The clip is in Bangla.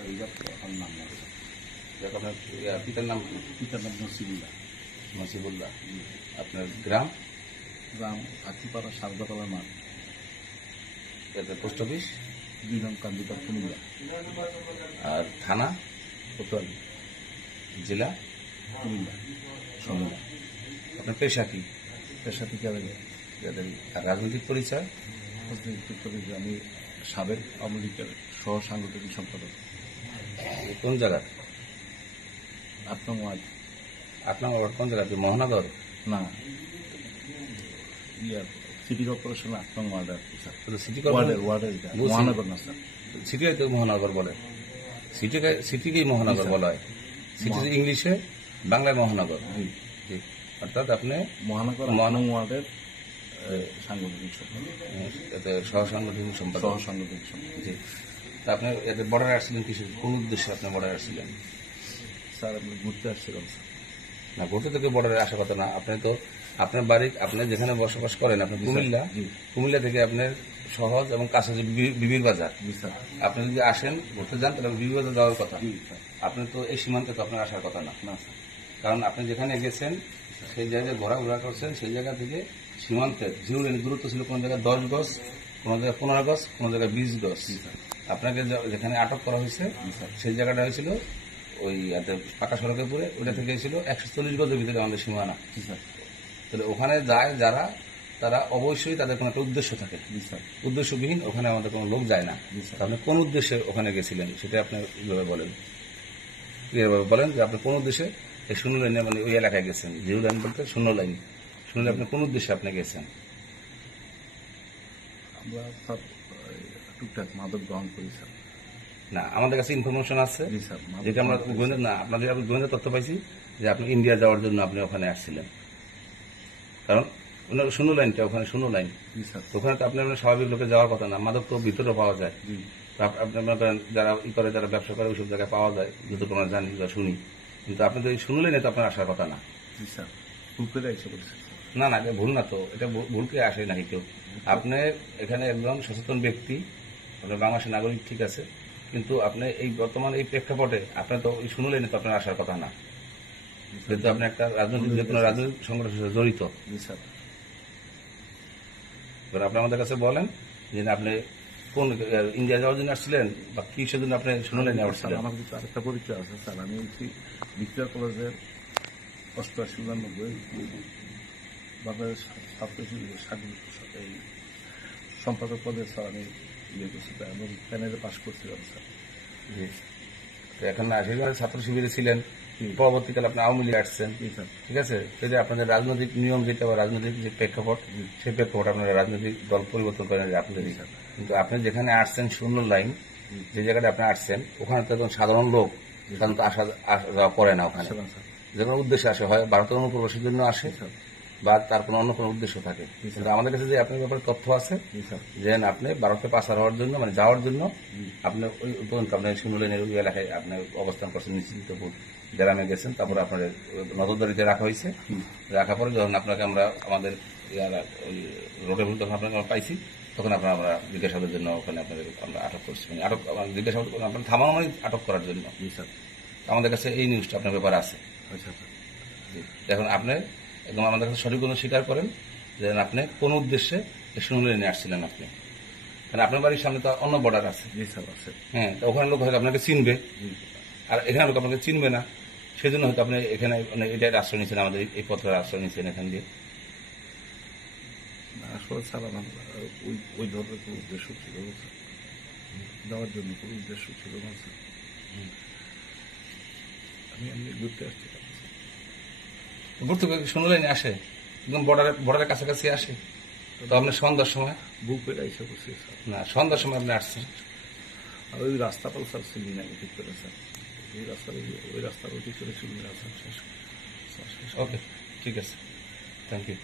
স্যার এইটা আমার নাম না স্যার। আপনার পিতার নাম কি? পিতার নাম নসিবুল্লাহ। নসিবুল্লাহ। আপনার গ্রাম? গ্রাম আকিপাড়া সারদাতলা মাঠ, পোস্ট অফিস 2 নং কান্দিপাড়, কুমিল্লা। আর থানা? কোতোয়ালি, জেলা? কুমিল্লা, সমুদ্র। আপনার পেশা কি? পেশা থেকে আর রাজনৈতিক পরিচয়? আমি সাবেক আওয়ামী লীগের সহ সাংগঠনিক সম্পাদক। কোন জায়গা? 8 নং ওয়ার্ড। 8 নং ওয়ার্ড কোন জায়গা? মহানগর না, সিটি কর্পোরেশন 8 নং ওয়ার্ড আর কি স্যার। সিটি ওয়ার্ডের এটা মহানগর না স্যার। সিটি তো মহানগর বলে, সিটিকেই মহানগর বলা হয়। সিটি ইংলিশে, বাংলায় মহানগর। অর্থাৎ আপনি মহানগর 8 নং ওয়ার্ডের সাংগঠনিক সম্পাদক, সহ সাংগঠনিক সম্পাদক। জি। তা আপনি এতে বর্ডারে আসছিলেন কিছু, কোন উদ্দেশ্যে আপনি বর্ডারে আসছিলেন? স্যার আমি ঘুরতে আসছিলাম স্যার। না, ঘুরতে থেকে বর্ডারে আসার কথা না। আপনি তো আপনার বাড়ি, আপনি যেখানে বসবাস করেন, আপনি কুমিল্লা, কুমিল্লা থেকে আপনার সহজ এবং কাছে যে বিবির বাজার, আপনি যদি আসেন ঘুরতে যান তাহলে বিবির বাজার যাওয়ার কথা। আপনি তো এই সীমান্তে তো আপনার আসার কথা না, কারণ আপনি যেখানে গেছেন সেই জায়গায় ঘোরাঘোরা করছেন, সেই জায়গা থেকে সীমান্তের জিরো লেন দূরত্ব ছিল কোন জায়গায় 10 গজ, কোন জায়গায় 15 গজ, কোন জায়গায় 20 গজ। আপনাকে যেখানে আটক করা হয়েছে সেই জায়গাটা হয়েছিল ওই পাকা সড়কের উপরে, ওটা থেকে ছিল 140 গজের ভিতরে আমাদের সীমানা। তাহলে ওখানে যায় যারা, তারা অবশ্যই তাদের কোনো একটা উদ্দেশ্য থাকে, উদ্দেশ্যবিহীন ওখানে আমাদের কোনো লোক যায় না। আপনি কোন উদ্দেশ্যে ওখানে গেছিলেন সেটা আপনি এইভাবে বলেন, বলেন যে আপনি কোন উদ্দেশ্যে এই শূন্য লাইনে, মানে ওই এলাকায় গেছেন। জিরো লাইন বলতে শূন্য লাইন, শূন্য আপনি কোন উদ্দেশ্যে আপনি গেছেন? আমরা স্যার টুকটাক মাদক গ্রহণ করি স্যার। না, আমাদের কাছে ইনফরমেশন আছে যেটা আমরা গোয়েন্দা, না আপনাদের গোয়েন্দা তথ্য পাইছি যে আপনি ইন্ডিয়া যাওয়ার জন্য আপনি ওখানে আসছিলেন, কারণ শূন্য লাইনটা ওখানে শূন্য লাইন, ওখানে তো আপনার স্বাভাবিক লোকে যাওয়ার কথা না। মাদক তো ভিতরে পাওয়া যায়, আপনার যারা ই করে, যারা ব্যবসা করে ওইসব জায়গায় পাওয়া যায়, যতটুকু আমরা জানি বা শুনি। কিন্তু আপনি তো এই শূন্য লাইনে তো আপনার আসার কথা না। না না, এটা ভুল না তো, এটা ভুলকে আসে নাকি কেউ? আপনি এখানে একদম সচেতন ব্যক্তি, আপনার বাংলাদেশের নাগরিক, ঠিক আছে, কিন্তু আপনি এই বর্তমান এই প্রেক্ষাপটে আপনার তো ওই শূন্য লাইনে তো আপনার আসার কথা না, যেহেতু আপনি একটা রাজনৈতিক, যে কোনো রাজনৈতিক সংগঠনের সাথে জড়িত। এবার আপনি আমাদের কাছে বলেন যে আপনি কোন ইন্ডিয়া যাওয়ার জন্য আসছিলেন বা কিসের জন্য আপনি শূন্য লাইনে আসছিলেন? আমার কিন্তু আরেকটা পরিচয় আছে স্যার। আমি হচ্ছি ভিক্টোরিয়া কলেজের 88-89 বাংলাদেশ ছাত্র এই সম্পাদক পদে স্যার আমি ইয়ে করছি, এবং প্যানেলে পাশ করছিলাম স্যার। এখন না, সেখানে ছাত্র শিবিরে ছিলেন, পরবর্তীকালে আপনি আওয়ামী লীগে আসছেন, ঠিক আছে। সেটা আপনাদের রাজনৈতিক নিয়ম যেটা বা রাজনৈতিক যে প্রেক্ষাপট, সেই প্রেক্ষাপট আপনারা রাজনৈতিক দল পরিবর্তন করেন আপনাদেরই। কিন্তু আপনি যেখানে আসছেন শূন্য লাইন, যে জায়গাটা আপনি আসছেন, ওখানে তো একজন সাধারণ লোক সাধারণত আসা যাওয়া করে না। ওখানে যে কোনো উদ্দেশ্যে আসে, হয় ভারতের অনুপ্রবেশের জন্য আসে বা তার কোনো অন্য কোনো উদ্দেশ্য থাকে। কিন্তু আমাদের কাছে যে আপনার ব্যাপারে তথ্য আছে যে আপনি ভারতে পাচার হওয়ার জন্য, মানে যাওয়ার জন্য আপনি ওই পর্যন্ত আপনার শূন্য লাইনের ওই এলাকায় আপনি অবস্থান করছেন, নিশ্চিন্তপুর গ্রামে গেছেন। তারপরে আপনার নজরদারিতে রাখা হয়েছে। রাখার পরে যখন আপনাকে আমরা আমাদের রোডের ভুল যখন আপনাকে আমরা পাইছি, তখন আমরা জিজ্ঞাসাবাদের জন্য ওখানে আপনাদের আমরা আটক করছি। মানে আটক, জিজ্ঞাসাবাদ আপনার থামানো মানে আটক করার জন্য। আমাদের কাছে এই নিউজটা আপনার ব্যাপারে আছে। এখন আপনি একদম আমাদের কাছে সঠিক কোনো স্বীকার করেন যে আপনি কোন উদ্দেশ্যে শূন্য লাইনে আসছিলেন আপনি, কারণ আপনার বাড়ির সামনে তো অন্য বর্ডার আছে। হ্যাঁ, ওখানে লোক হয়তো আপনাকে চিনবে, আর এখানে লোক আপনাকে চিনবে না, সেই জন্য হয়তো আপনি এখানে এটার আশ্রয় নিয়েছেন, আমাদের এই পত্রের আশ্রয় নিয়েছেন এখান দিয়ে। আসলে স্যার আমার ওই ধরনের কোনো উদ্দেশ্য ছিল না, যাওয়ার জন্য কোনো উদ্দেশ্য ছিল না স্যার। আমি ঘুরতে আসছিলাম। ঘুরতে শূন্য লাইনে আসে, একদম বর্ডারের কাছাকাছি আসে, তো আপনি সন্ধ্যার সময় বুক পেয়ে এসে বসে স্যার। না, সন্ধ্যার সময় আপনি আসছেন। আর ওই রাস্তাটাও স্যার চিনি না ঠিক করে স্যার। ওই রাস্তার ওই ঠিক করে চিনি না স্যার। ওকে, ঠিক আছে, থ্যাংক ইউ।